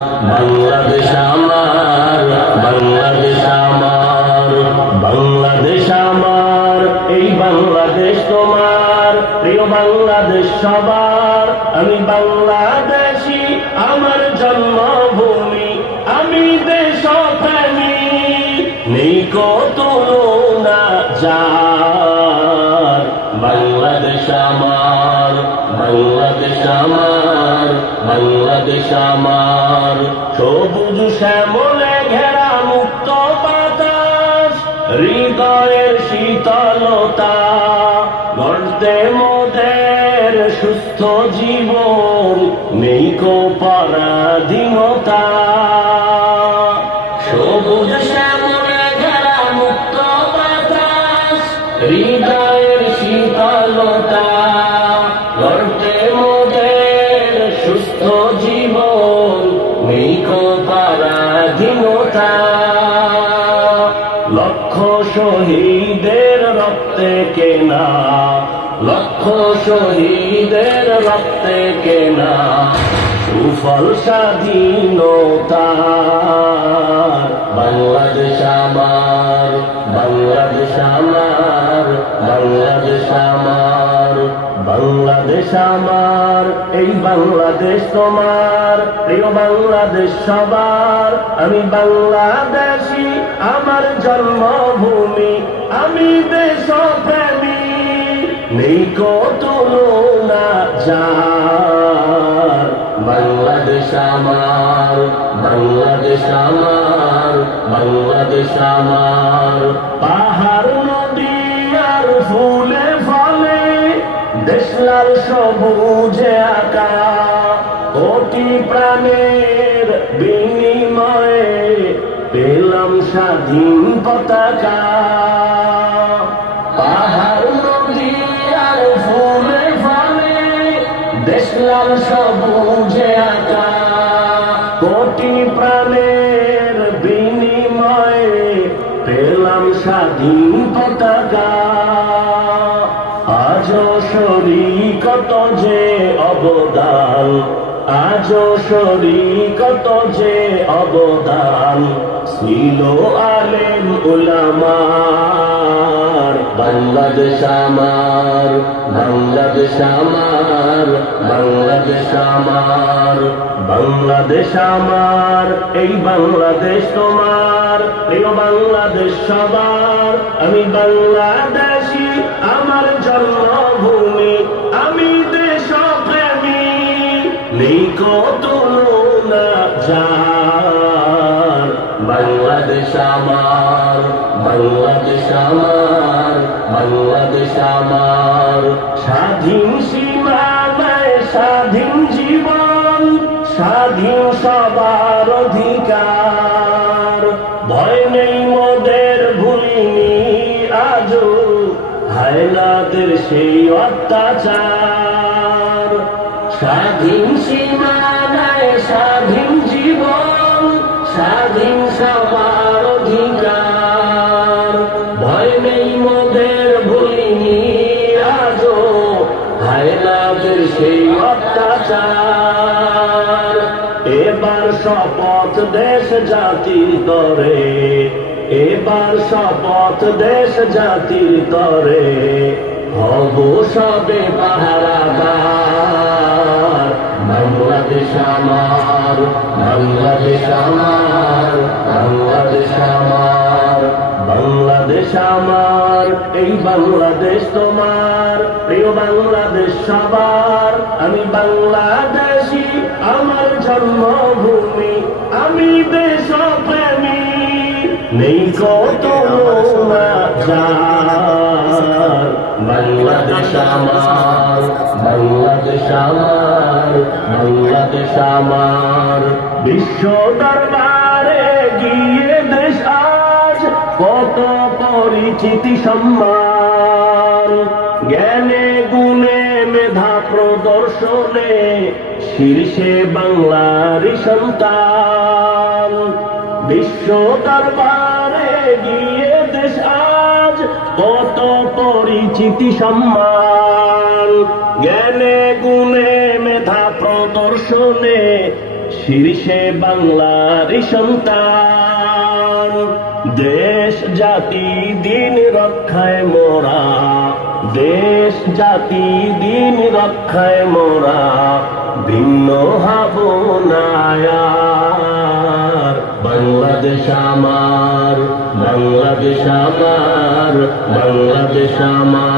বাংলাদেশ আমার বাংলাদেশ আমার বাংলাদেশ আমার, এই বাংলাদেশ তোমার, প্রিয় বাংলাদেশ সবার। আমি বাংলাদেশি, আমার জন্মভূমি, আমি দেশপ্রেমী, নেই কত না যার। বাংলাদেশ আমার বাংলাদেশ আমার বাংলাদেশ আমার। সবুজ শ্যামলে ঘেরা মুক্ত বাতাস, হৃদয়ের শীতলতা। গড়তে মোদের সুস্থ জীবন, নেই কো সবুজ শ্যামলে শহীদের রক্তে কেনা, লক্ষ শহীদের রক্তে কেনা, সুফল স্বাধীনতা। বাংলাদেশ আমার বাংলাদেশ আমার বাংলাদেশ আমার বাংলাদেশ আমার, এই বাংলাদেশ তোমার, প্রিয় বাংলাদেশ সবার, আমি বাংলাদেশি। আমার জন্মভূমি, আমি দেশপ্রেমী। নেই কত না যার। বাংলাদেশ আমার বাংলাদেশ আমার বাংলাদেশ আমার। পাহাড়, নদী আর ফুলে ফলে, দেশলাল সবুজে আঁকা কোটি প্রাণের স্বাধীন পতাকা। পাহাড় নদী আর ফুলে ফলে দেশলাল সবুজে আঁকা। কোটি প্রাণের বিনিময়ে পেলাম স্বাধীন পতাকা। আজ আজও শরীকত যে অবদান আজও শরীকত যে অবদান ছিল আলেম উলামার। বাংলাদেশ আমার বাংলাদেশ আমার বাংলাদেশ আমার বাংলাদেশ আমার, এই বাংলাদেশ তোমার, প্রিয় বাংলাদেশ সবার। আমি বাংলাদেশি বাংলাদেশ আমার বাংলাদেশ আমার। স্বাধীন সীমানায় স্বাধীন জীবন, স্বাধীন সবার অধিকার। ভয় নেই মোদের ভুলিনি আজও। হায়নাদের সেই অত্যাচার। স্বাধীন সীমানায় স্বাধীন দেশ জাতির তরে, এবার শপথ দেশ জাতির তরে, হব সবে পাহারাদার। বাংলাদেশ আমার বাংলাদেশ আমার বাংলাদেশ আমার। বাংলাদেশ আমার, এই বাংলাদেশ তোমার, প্রিয় বাংলাদেশ সবার। আমি বাংলাদেশি, আমার জন্মভূমি, আমি দেশপ্রেমী। নেই কত বাংলাদেশ আমার বাংলাদেশ আমার বাংলাদেশ আমার। বিশ্ব দরবারে গিয়ে দেশ আজ কত পরিচিতি সম্মান। জ্ঞানে গুণে মেধা প্রদর্শনে শীর্ষে বাংলার সন্তান। বিশ্ব দরবারে গিয়ে দেশ আজ কত পরিচিতি সম্মান। জ্ঞানে গুণে মেধা প্রদর্শনে শীর্ষে বাংলার সন্তান। দেশ, জাতি, দিন রক্ষায় মোরা। দেশ, জাতি, দিন রক্ষায় মোরা। ভিন্ন হব নায়ার বাংলাদেশ আমার বাংলাদেশ আমার বাংলাদেশ আমার।